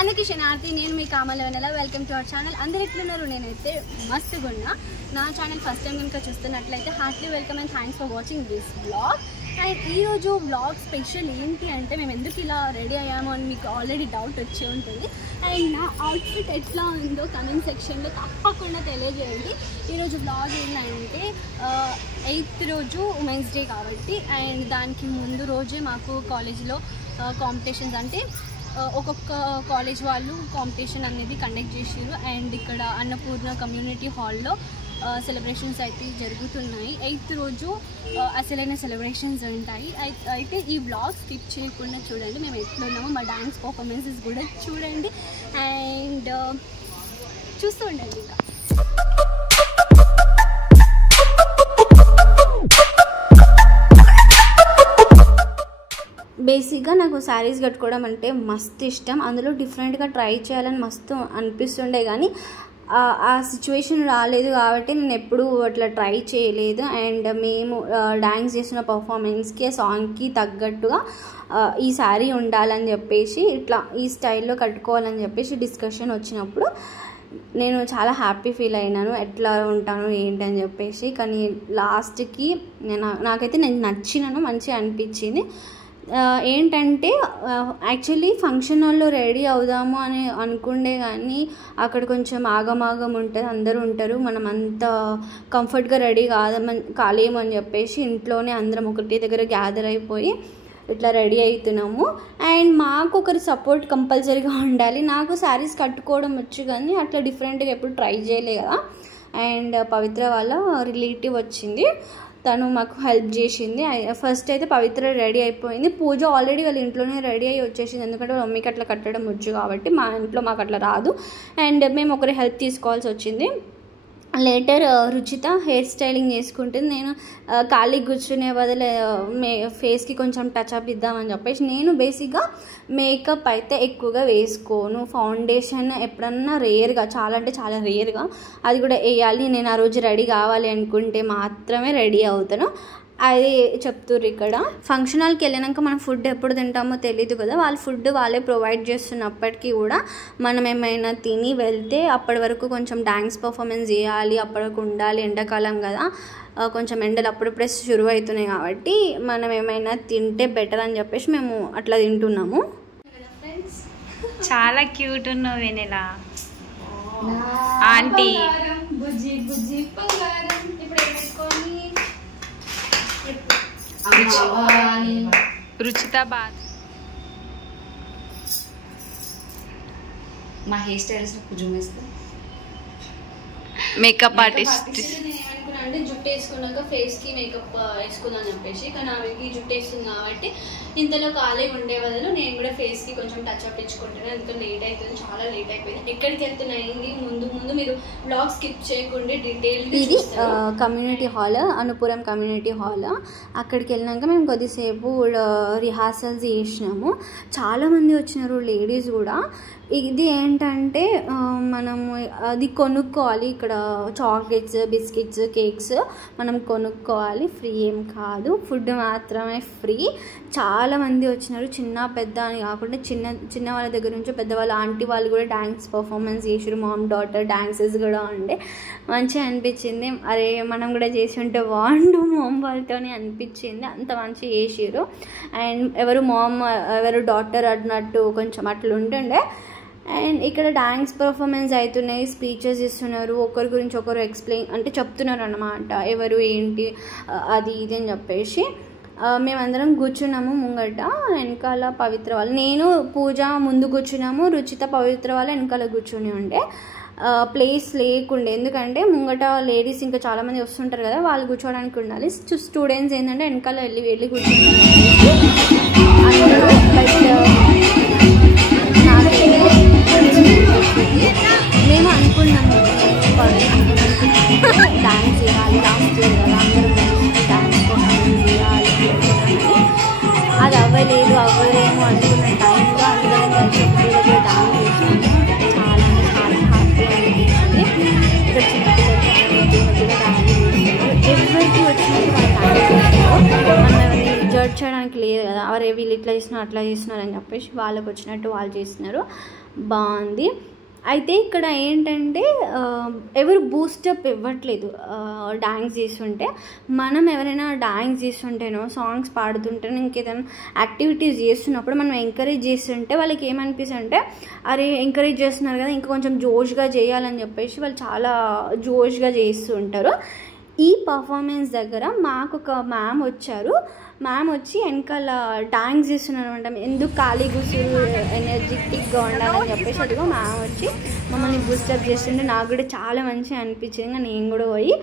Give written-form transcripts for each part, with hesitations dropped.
అందరికీ శనార్థి, నేను మీ కామలవనల. Welcome to our channel. అందరు ఎట్లున్నారు? నేనైతే మస్తుగా ఉన్నా. నా ఛానల్ ఫస్ట్ టైం కనుక చూస్తున్నట్లయితే heartly welcome and thanks for watching this vlog. And ఈరోజు వ్లాగ్ స్పెషల్ ఏంటి అంటే, మేము ఎందుకు ఇలా రెడీ అయ్యామో అని మీకు ఆల్రెడీ డౌట్ వచ్చి ఉంటుంది. అండ్ నా అవుట్ఫిట్ ఎట్లా ఉందో కమెంట్ సెక్షన్లో తప్పకుండా తెలియజేయండి. ఈరోజు వ్లాగ్ ఏంటంటే 8th రోజు ఉమెన్స్ డే కాబట్టి, అండ్ దానికి ముందు రోజే మాకు కాలేజీలో కాంపిటీషన్స్ అంటే ఒక్కొక్క కాలేజ్ వాళ్ళు కాంపిటీషన్ అనేది కండక్ట్ చేసారు. అండ్ ఇక్కడ అన్నపూర్ణ కమ్యూనిటీ హాల్లో సెలబ్రేషన్స్ అయితే జరుగుతున్నాయి. 8th రోజు అసలైన సెలబ్రేషన్స్ ఉంటాయి. అయితే ఈ వ్లాగ్ స్కిప్ చేయకుండా చూడండి, మేము ఎట్లున్నామో మా డాన్స్ పర్ఫార్మెన్సెస్ కూడా చూడండి అండ్ చూస్తూ ఉండండి. ఇంకా బేసిక్గా నాకు శారీస్ కట్టుకోవడం అంటే మస్తు ఇష్టం. అందులో డిఫరెంట్గా ట్రై చేయాలని మస్తు అనిపిస్తుండే, కానీ ఆ సిచ్యువేషన్ రాలేదు కాబట్టి నేను ఎప్పుడూ అట్లా ట్రై చేయలేదు. అండ్ మేము డ్యాన్స్ చేసిన పర్ఫార్మెన్స్కి ఆ సాంగ్కి తగ్గట్టుగా ఈ శారీ ఉండాలని చెప్పేసి ఇట్లా ఈ స్టైల్లో కట్టుకోవాలని చెప్పేసి డిస్కషన్ వచ్చినప్పుడు నేను చాలా హ్యాపీ ఫీల్ అయినాను, ఎట్లా ఉంటాను ఏంటి అని చెప్పేసి. కానీ లాస్ట్కి నాకైతే నేను నచ్చినాను, మంచిగా అనిపించింది. ఏంటంటే యాక్చువల్లీ ఫంక్షన్ హాల్లో రెడీ అవుదాము అని అనుకుండే, కానీ అక్కడ కొంచెం ఆగమాగం ఉంటుంది, అందరూ ఉంటారు, మనం అంత కంఫర్ట్గా రెడీ కాలేము అని చెప్పేసి ఇంట్లోనే అందరం ఒకటి దగ్గర గ్యాదర్ అయిపోయి ఇట్లా రెడీ అవుతున్నాము. అండ్ మాకు ఒకరి సపోర్ట్ కంపల్సరీగా ఉండాలి. నాకు శారీస్ కట్టుకోవడం వచ్చు, కానీ అట్లా డిఫరెంట్గా ఎప్పుడు ట్రై చేయలే కదా. అండ్ పవిత్ర వాళ్ళ రిలేటివ్ వచ్చింది, తను మాకు హెల్ప్ చేసింది. ఫస్ట్ అయితే పవిత్ర రెడీ అయిపోయింది, పూజ ఆల్రెడీ వాళ్ళ ఇంట్లోనే రెడీ అయ్యి వచ్చేసింది, ఎందుకంటే వాళ్ళ మమ్మీకి అట్లా కట్టడం వచ్చు కాబట్టి. మా ఇంట్లో మాకు అట్లా రాదు అండ్ మేము ఒకరి హెల్ప్ తీసుకోవాల్సి వచ్చింది. లేటర్ రుచిత హెయిర్ స్టైలింగ్ చేసుకుంటుంది. నేను ఖాళీకి కూర్చునే బదులు ఫేస్కి కొంచెం టచ్అప్ ఇద్దామని చెప్పేసి నేను బేసిక్గా మేకప్ అయితే ఎక్కువగా వేసుకోను. ఫౌండేషన్ ఎప్పుడన్నా రేర్గా, చాలా అంటే చాలా రేర్గా, అది కూడా వేయాలి. నేను ఆ రోజు రెడీ కావాలి అనుకుంటే మాత్రమే రెడీ అవుతాను. అది చెప్తుర్రు ఇక్కడ. ఫంక్షన్ హాల్కి వెళ్ళినాక మనం ఫుడ్ ఎప్పుడు తింటామో తెలియదు కదా, వాళ్ళ ఫుడ్ వాళ్ళే ప్రొవైడ్ చేస్తున్నప్పటికీ కూడా మనం ఏమైనా తిని వెళ్తే అప్పటి వరకు కొంచెం డ్యాన్స్ పర్ఫార్మెన్స్ చేయాలి, అప్పటి వరకు ఉండాలి. ఎండాకాలం కదా, కొంచెం ఎండలు అప్పుడప్పుడే షురు అవుతున్నాయి కాబట్టి మనం ఏమైనా తింటే బెటర్ అని చెప్పేసి మేము అట్లా తింటున్నాము. చాలా క్యూట్ ఉన్నావు వెనెలా ఆంటీ. బుజ్జి బుజ్జి బంగారం. ఇప్పుడు ఏమేసుకొని రుచిత బాత్. మా హెయిర్ స్టైల్స్ జూమేస్తా మేకప్ ఆర్టిస్ట్. అంటే జుట్టు వేసుకున్నాక ఫేస్కి మేకప్ వేసుకుందని చెప్పేసి, కానీ ఆమెకి జుట్టు వేస్తుంది కాబట్టి ఇంతలో ఖాళీగా ఉండే బదులు నేను కూడా ఫేస్కి కొంచెం టచ్అప్ ఇచ్చుకుంటున్నాను. అందుకే లేట్ అవుతుంది, చాలా లేట్ అయిపోయింది. ఎక్కడికి వెళ్తున్నాయి ముందు మీరు బ్లాగ్ స్కిప్ చేయకుండా డీటెయిల్గా. ఇది community hall, Anupuram community hall. అక్కడికి వెళ్ళినాక మేము కొద్దిసేపు రిహార్సల్స్ చేసినాము. చాలామంది వచ్చినారు, లేడీస్ కూడా. ఇది ఏంటంటే మనము అది కొనుక్కోవాలి. ఇక్కడ చాక్లెట్స్, బిస్కెట్స్, కేక్స్ మనం కొనుక్కోవాలి, ఫ్రీ ఏం కాదు, ఫుడ్ మాత్రమే ఫ్రీ. చాలామంది వచ్చినారు, చిన్న పెద్ద అని కాకుండా చిన్న వాళ్ళ దగ్గర నుంచి పెద్దవాళ్ళ ఆంటీ వాళ్ళు కూడా డ్యాన్స్ పర్ఫార్మెన్స్ చేసారు. మామ్ డాటర్ డ్యాన్సెస్ కూడా ఉండే, మంచిగా అనిపించింది. అరే మనం కూడా చేసి ఉంటే బాగుండు మామ్ వాళ్ళతోనే అనిపించింది, అంత మంచిగా చేసారు. అండ్ ఎవరు మామ్ ఎవరు డాటర్ అన్నట్టు కొంచెం అట్లా ఉంటుండే. అండ్ ఇక్కడ డ్యాన్స్ పర్ఫార్మెన్స్ అవుతున్నాయి, స్పీచెస్ ఇస్తున్నారు, ఒకరి గురించి ఒకరు ఎక్స్ప్లెయిన్ అంటే చెప్తున్నారు అన్నమాట, ఎవరు ఏంటి అది ఇది అని చెప్పేసి. మేమందరం కూర్చున్నాము ముంగట, వెనకాల పవిత్ర వాళ్ళు, నేను పూజ ముందు కూర్చున్నాము, రుచిత పవిత్ర వాళ్ళు వెనకాల కూర్చుని ఉండే. ప్లేస్ లేకుండే, ఎందుకంటే ముంగట లేడీస్ ఇంకా చాలామంది వస్తుంటారు కదా, వాళ్ళు కూర్చోవడానికి ఉండాలి. స్టూడెంట్స్ ఏంటంటే వెనకాల వెళ్ళి కూర్చుంటారు. మేము అనుకున్నాము డాన్స్ చేయాలి, లాస్ట్ ఇయర్ కదా అందరం డాన్స్ పర్ఫార్మెన్స్ చేయాలి, అది అవ్వలేము అనుకున్న టైంలో అందరం కలిసి డాన్స్ చేసినాము. చాలా అంటే చాలా హ్యాపీ అనిపించింది. ఇక్కడ చిన్నపిల్లలు డాన్స్ చేస్తున్నారు, ఎవరికి వచ్చినట్టు వాళ్ళు డాన్స్ చేస్తున్నారు. మనం ఎవరిని జడ్జ్ చేయడానికి లేదు తెలియదు కదా, అరే వీళ్ళు ఇట్లా చేస్తున్నారు అట్లా చేస్తున్నారు అని చెప్పేసి వాళ్ళకి వచ్చినట్టు వాళ్ళు చేస్తున్నారు. బాగుంది. అయితే ఇక్కడ ఏంటంటే ఎవరు బూస్టప్ ఇవ్వట్లేదు. డాన్స్ చేస్తుంటే మనం ఎవరైనా డాన్స్ చేస్తుంటేనో సాంగ్స్ పాడుతుంటేనో ఇంకేదైనా యాక్టివిటీస్ చేస్తున్నప్పుడు మనం ఎంకరేజ్ చేస్తుంటే వాళ్ళకి ఏమనిపిస్తుంది అంటే అరే ఎంకరేజ్ చేస్తున్నారు కదా ఇంకా కొంచెం జోష్గా చేయాలని చెప్పేసి వాళ్ళు చాలా జోష్గా చేస్తూ ఉంటారు. ఈ పర్ఫార్మెన్స్ దగ్గర మాకు ఒక మ్యామ్ వచ్చారు. మ్యామ్ వచ్చి వెనకాల డాన్స్ చేస్తున్నారు అనమాట. ఎందుకు ఖాళీ కూర్చుని ఎనర్జెటిక్గా ఉండాలని చెప్పేసి అదిగో మ్యామ్ వచ్చి మమ్మల్ని బూస్టప్ చేస్తుంటే నాకు కూడా చాలా మంచిగా అనిపించింది. నేను కూడా పోయి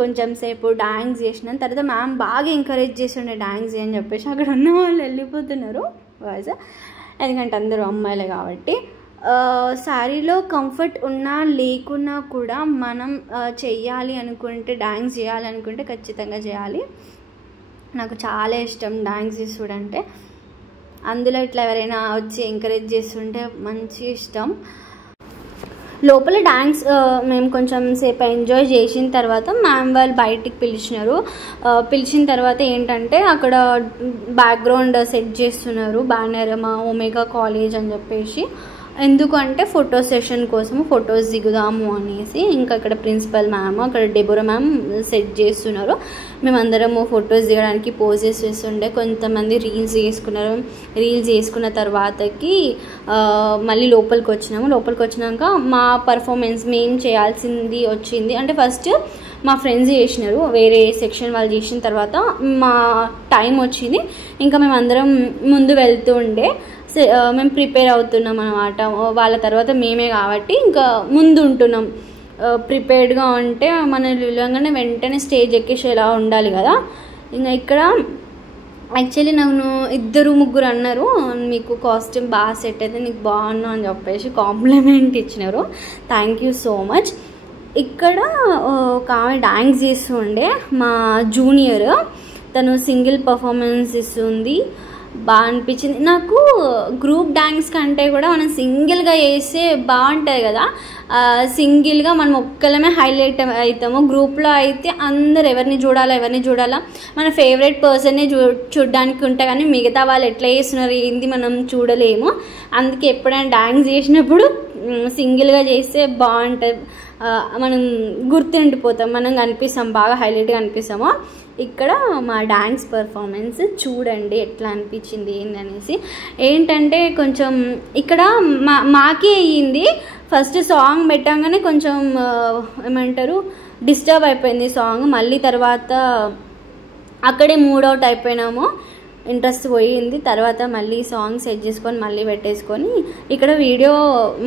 కొంచెం సేపు డాన్స్ చేసినాను. తర్వాత మ్యామ్ బాగా ఎంకరేజ్ చేస్తుండే డాన్స్ అని చెప్పేసి అక్కడ ఉన్న వాళ్ళు వెళ్ళిపోతున్నారు బాయ్స్, ఎందుకంటే అందరూ అమ్మాయిలే కాబట్టి. శారీలో కంఫర్ట్ ఉన్నా లేకున్నా కూడా మనం చెయ్యాలి అనుకుంటే డాన్స్ చేయాలనుకుంటే ఖచ్చితంగా చేయాలి. నాకు చాలా ఇష్టం డాన్స్ చేసుడంటే. అందులో ఇట్లా ఎవరైనా వచ్చి ఎంకరేజ్ చేస్తుంటే మంచి ఇష్టం. లోపల డాన్స్ మేము కొంచెం సేపు ఎంజాయ్ చేసిన తర్వాత మ్యామ్ వాళ్ళు బయటికి పిలిచినారు. పిలిచిన తర్వాత ఏంటంటే అక్కడ బ్యాక్గ్రౌండ్ సెట్ చేస్తున్నారు, బ్యానర్ మా ఒమేగా కాలేజ్ అని చెప్పేసి. ఎందుకంటే ఫోటో సెషన్ కోసము ఫొటోస్ దిగుదాము అనేసి. ఇంకా ఇక్కడ ప్రిన్సిపల్ మ్యామ్ అక్కడ డెబోరా మ్యామ్ సెట్ చేస్తున్నారు. మేమందరము ఫొటోస్ దిగడానికి పోజెస్ వేస్తుండే. కొంతమంది రీల్స్ చేసుకున్నారు. రీల్స్ చేసుకున్న తర్వాతకి మళ్ళీ లోపలికి వచ్చినాము. లోపలికి వచ్చినాక మా పర్ఫార్మెన్స్ మేము చేయాల్సింది వచ్చింది. అంటే ఫస్ట్ మా ఫ్రెండ్స్ చేసినారు, వేరే సెక్షన్ వాళ్ళు చేసిన తర్వాత మా టైం వచ్చింది. ఇంకా మేము అందరం ముందు వెళ్తూ ఉండే మేము ప్రిపేర్ అవుతున్నాం అన్నమాట. వాళ్ళ తర్వాత మేమే కాబట్టి ఇంకా ముందు ఉంటున్నాం. ప్రిపేర్డ్గా ఉంటే మన విలువగానే వెంటనే స్టేజ్ ఎక్కేసేలా ఉండాలి కదా. ఇంకా ఇక్కడ యాక్చువల్లీ నన్ను 2-3 అన్నారు మీకు కాస్ట్యూమ్ బాగా సెట్ అయితే నీకు బాగున్నావు అని చెప్పేసి కాంప్లిమెంట్ ఇచ్చినారు. Thank you so much. ఇక్కడ ఒక ఆమె డాన్స్ చేస్తూ ఉండే మా జూనియర్, తను సింగిల్ పర్ఫార్మెన్స్ ఇస్తుంది. బాగా అనిపించింది నాకు. గ్రూప్ డాన్స్ కంటే కూడా మనం సింగిల్గా చేస్తే బాగుంటుంది కదా. సింగిల్గా మనం ఒక్కలమే హైలైట్ అవుతాము. గ్రూప్లో అయితే అందరు ఎవరిని చూడాలా మన ఫేవరెట్ పర్సన్నే చూడడానికి ఉంటాయి, కానీ మిగతా వాళ్ళు ఎట్లా చేస్తున్నారు ఏంది మనం చూడలేము. అందుకే ఎప్పుడైనా డాన్స్ చేసినప్పుడు సింగిల్గా చేస్తే బాగుంటుంది. మనం గుర్తుండిపోతాం, మనం కనిపిస్తాం, బాగా హైలైట్గా అనిపిస్తాము. ఇక్కడ మా డాన్స్ పర్ఫార్మెన్స్ చూడండి ఎట్లా అనిపించింది ఏంటనేసి. ఏంటంటే కొంచెం ఇక్కడ మాకే అయ్యింది. ఫస్ట్ సాంగ్ పెట్టంగానే కొంచెం ఏమంటారు డిస్టర్బ్ అయిపోయింది సాంగ్. మళ్ళీ తర్వాత అక్కడే మూడ్ అవుట్ అయిపోయినాము, ఇంట్రెస్ట్ పోయింది. తర్వాత మళ్ళీ సాంగ్ సెట్ చేసుకొని మళ్ళీ పెట్టేసుకొని ఇక్కడ వీడియో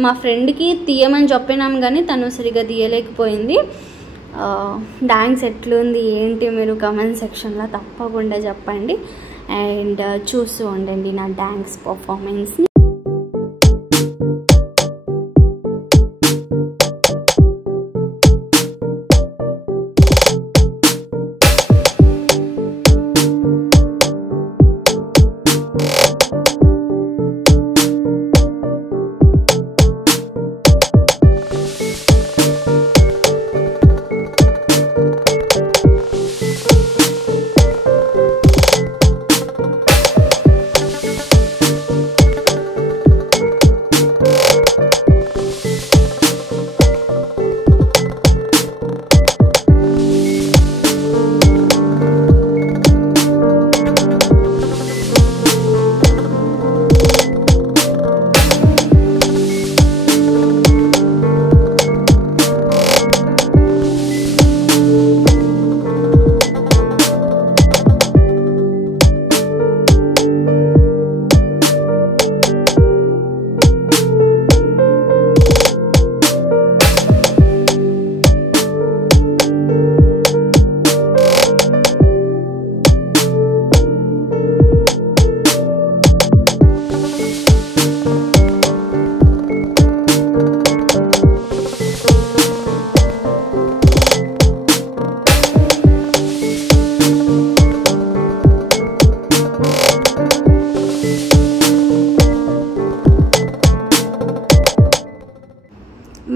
మా ఫ్రెండ్కి తీయమని చెప్పినాం కానీ తను సరిగ్గా తీయలేకపోయింది. డాన్స్ ఎట్లుంది ఏంటి మీరు కమెంట్ సెక్షన్లో తప్పకుండా చెప్పండి. అండ్ చూస్తూ ఉండండి నా డాన్స్ పర్ఫార్మెన్స్ని.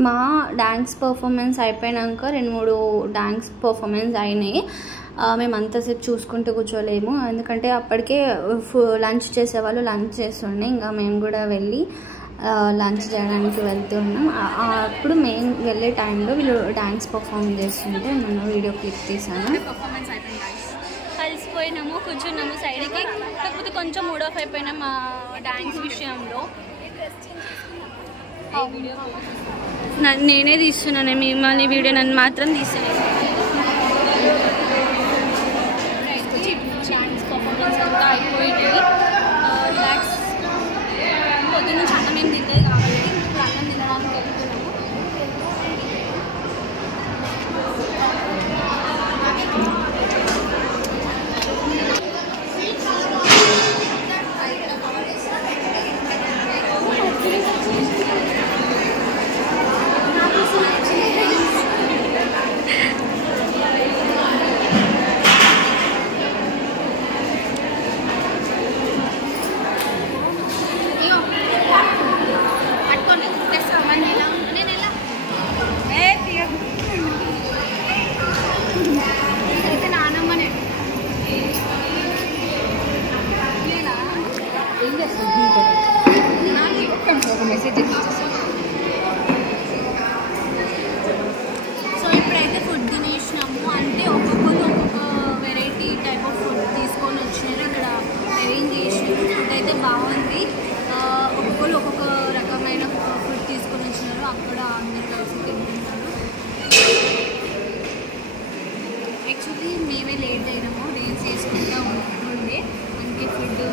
మా డాన్స్ పర్ఫార్మెన్స్ అయిపోయాక 2-3 డాన్స్ పర్ఫార్మెన్స్ అయినాయి. మేము అంతసేపు చూసుకుంటూ కూర్చోలేము, ఎందుకంటే అప్పటికే లంచ్ చేసేవాళ్ళు లంచ్ చేస్తుండే, ఇంకా మేము కూడా వెళ్ళి లంచ్ చేయడానికి వెళ్తున్నాం. అప్పుడు మేము వెళ్ళే టైంలో వీళ్ళు డ్యాన్స్ పర్ఫామ్ చేస్తుంటే నేను వీడియో క్లిప్ తీసాను. పర్ఫార్మెన్స్ అయిపోయింది. కలిసిపోయినాము, కూర్చున్నాము సైడ్కి, కాకపోతే కొంచెం మూడ్ ఆఫ్ అయిపోయినాం మా డ్యాన్స్ విషయంలో. నేనే తీస్తున్నాను, మిమ్మల్ని వీడియో నన్ను మాత్రం తీస్తున్నాను. డ్యాన్స్ పర్ఫార్మెన్స్ అంతా అయిపోయింది. రిలాక్స్ పొద్దున్న నుంచి అన్నం ఏం తింటుంది కాబట్టి ఇప్పుడు అన్నం తినడానికి వెళ్తున్నాము. సో ఇప్పుడైతే ఫుడ్ తినేసినాము, అంటే ఒక్కొక్కరు ఒక్కొక్క వెరైటీ టైప్ ఆఫ్ ఫుడ్ తీసుకొని వచ్చినారు. ఇక్కడ అరేంజ్ చేసినారు, ఫుడ్ అయితే బాగుంది. ఒక్కొక్కరు ఒక్కొక్క రకమైన ఫుడ్ తీసుకొని వచ్చినారు. అక్కడ అందరు కలిసి తింటున్నారు. యాక్చువల్లీ మేమే లేట్ అయినాము, రీల్స్ చేసుకుంటూ ఉండే, అందుకే ఫుడ్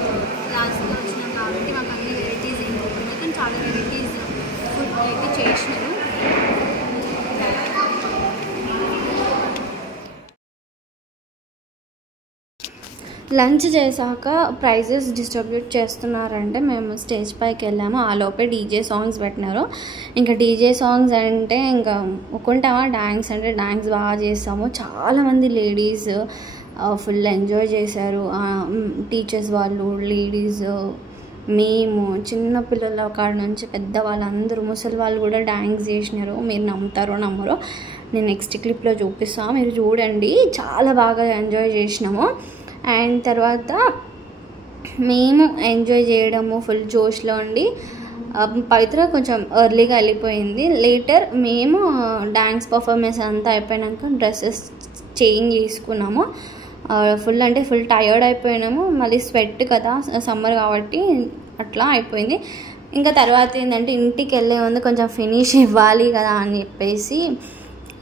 లాస్ట్గా వచ్చినాం కాబట్టి మాకు అన్ని వెరైటీస్ ఏం పోతున్నాయి, కానీ చాలా వెరైటీస్ ఫుడ్ అయితే చేసినారు. లంచ్ చేశాక ప్రైజెస్ డిస్ట్రిబ్యూట్ చేస్తున్నారంటే మేము స్టేజ్ పైకి వెళ్ళాము. ఆ లోపే డీజే సాంగ్స్ పెట్టినారు. ఇంకా డీజే సాంగ్స్ అంటే ఇంకా ఒక్కుంటామా, డ్యాన్స్ అంటే డ్యాన్స్ బాగా చేస్తాము. చాలామంది లేడీస్ ఫుల్ ఎంజాయ్ చేశారు. టీచర్స్ వాళ్ళు, లేడీస్, మేము, చిన్నపిల్లల కాడ నుంచి పెద్దవాళ్ళందరూ, ముసలి వాళ్ళు కూడా డ్యాన్స్ చేసినారు. మీరు నమ్ముతారో నమ్మరో, నేను నెక్స్ట్ క్లిప్లో చూపిస్తాను, మీరు చూడండి. చాలా బాగా ఎంజాయ్ చేసినాము. అండ్ తర్వాత మేము ఎంజాయ్ చేయడము ఫుల్ జోష్లో ఉండి, పవిత్ర కొంచెం ఎర్లీగా వెళ్ళిపోయింది. లేటర్ మేము డ్యాన్స్ పర్ఫార్మెన్స్ అంతా అయిపోయినాక డ్రెస్సెస్ చేంజ్ చేసుకున్నాము. ఫుల్ అంటే ఫుల్ టయర్డ్ అయిపోయినాము. మళ్ళీ స్వెట్ కదా, సమ్మర్ కాబట్టి అట్లా అయిపోయింది. ఇంకా తర్వాత ఏంటంటే ఇంటికి వెళ్ళే ముందు కొంచెం ఫినిష్ ఇవ్వాలి కదా అని చెప్పేసి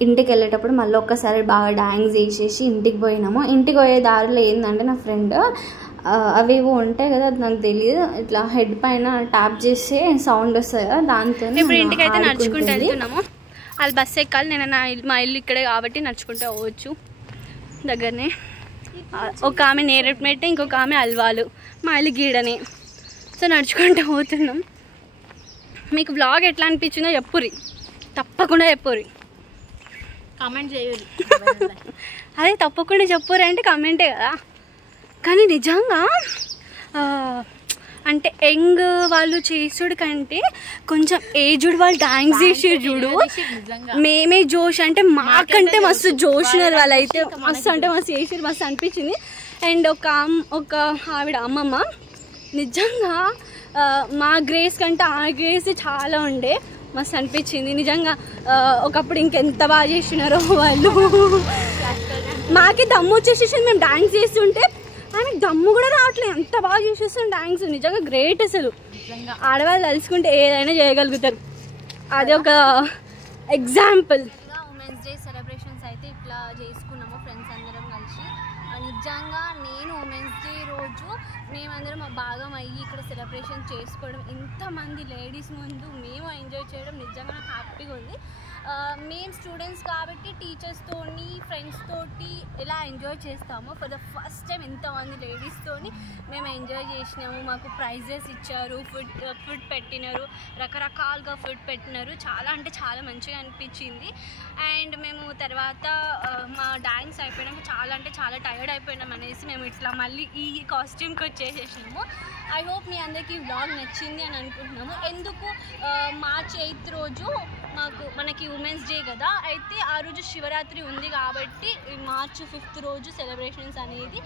ఇంటికి వెళ్ళేటప్పుడు మళ్ళీ ఒక్కసారి బాగా డ్యాన్స్ చేసేసి ఇంటికి పోయినాము. ఇంటికి పోయే దారిలో ఏంటంటే నా ఫ్రెండ్ అవి ఉంటాయి కదా, అది నాకు తెలియదు, ఇట్లా హెడ్ పైన ట్యాప్ చేస్తే సౌండ్ వస్తుంది కదా, దాంతో ఇప్పుడు ఇంటికి అయితే నడుచుకుంటూ వెళ్తున్నాము. వాళ్ళు బస్సు ఎక్కాలి, నేను మా ఇల్లు ఇక్కడే కాబట్టి నడుచుకుంటూ పోవచ్చు దగ్గరనే. ఒక ఆమె నేరేడుమెట్ట, ఇంకొక ఆమె అల్వాలు, మా ఇల్లు గీడనే. సో నడుచుకుంటూ పోతున్నాం. మీకు వ్లాగ్ ఎట్లా అనిపించిందో చెప్పుర్రి, తప్పకుండా చెప్పుర్రి, కామెంట్ చేయాలి. అదే తప్పకుండా చెప్పుర్రి అంటే కామెంటే కదా. కానీ నిజంగా అంటే యంగ్ వాళ్ళు చేసుడు కంటే కొంచెం ఏజ్డ్ వాళ్ళు డాన్స్ చేసే చూడు, మేమే జోష్ అంటే మాకంటే మస్తు జోష్నర్ వాళ్ళు అయితే, మస్తు అంటే మస్తు చేసారు, మస్తు అనిపించింది. అండ్ ఒక ఆవిడ అమ్మమ్మ నిజంగా మా గ్రేస్ కంటే ఆ గ్రేస్ చాలా ఉండే, మస్తు అనిపించింది నిజంగా. ఒకప్పుడు ఇంకెంత బాగా చేసినారో వాళ్ళు. మాకే దమ్ము వచ్చేసేసి మేము డాన్స్ చేస్తుంటే ఆమె దమ్ము కూడా రావట్లేదు, అంత బాగా చేసేస్తాం డాన్స్. నిజంగా గ్రేట్ అసలు. ఆడవాళ్ళు తలుచుకుంటే ఏదైనా చేయగలుగుతారు, అది ఒక ఎగ్జాంపుల్. ఉమెన్స్ డే సెలబ్రేషన్స్ అయితే ఇట్లా చేసుకున్నాము ఫ్రెండ్స్ అందరం కలిసి. నిజంగా నేను ఉమెన్స్ డే రోజు మేమందరం భాగం అయ్యి ఇక్కడ సెలబ్రేషన్ చేసుకోవడం, ఇంతమంది లేడీస్ ముందు మేము ఎంజాయ్ చేయడం నిజంగా నాకు హ్యాపీగా ఉంది. మేము స్టూడెంట్స్ కాబట్టి టీచర్స్తోని ఫ్రెండ్స్ తోటి ఎలా ఎంజాయ్ చేస్తామో ఫర్ ద ఫస్ట్ టైం ఇంతమంది లేడీస్తోని మేము ఎంజాయ్ చేసినాము. మాకు ప్రైజెస్ ఇచ్చారు, ఫుడ్ పెట్టినారు, రకరకాలుగా ఫుడ్ పెట్టినారు. చాలా అంటే చాలా మంచిగా అనిపించింది. అండ్ మేము తర్వాత మా డాన్స్ అయిపోయినాక చాలా అంటే చాలా టైర్డ్ అయిపోయినాం అనేసి మేము ఇట్లా మళ్ళీ ఈ కాస్ట్యూమ్కి వచ్చేసేసినాము. ఐ హోప్ మీ అందరికీ వ్లాగ్ నచ్చింది అని అనుకుంటున్నాము. ఎందుకు మార్చ్ 8th రోజు మనకి ఉమెన్స్ డే కదా, అయితే ఆ రోజు శివరాత్రి ఉంది కాబట్టి మార్చి 5th రోజు సెలబ్రేషన్స్ అనేది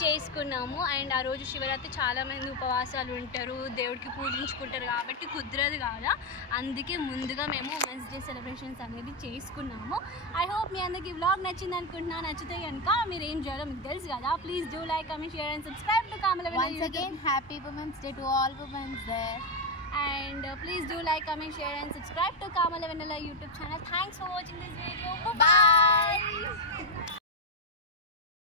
చేసుకున్నాము. అండ్ ఆ రోజు శివరాత్రి చాలామంది ఉపవాసాలు ఉంటారు, దేవుడికి పూజించుకుంటారు కాబట్టి కుదరదు కదా, అందుకే ముందుగా మేము ఉమెన్స్ డే సెలబ్రేషన్స్ అనేది చేసుకున్నాము. ఐ హోప్ మీ అందరికి వ్లాగ్ నచ్చింది అనుకుంటున్నా. నచ్చితే కనుక మీరు ఏం చేయాలో మీకు తెలుసు కదా, please do like, comment, share and subscribe to Kamala Venala. Once again, happy Women's Day to all women there. And please do like, comment, share and subscribe to Kamala Venala YouTube channel. Thanks for watching this video. Bye.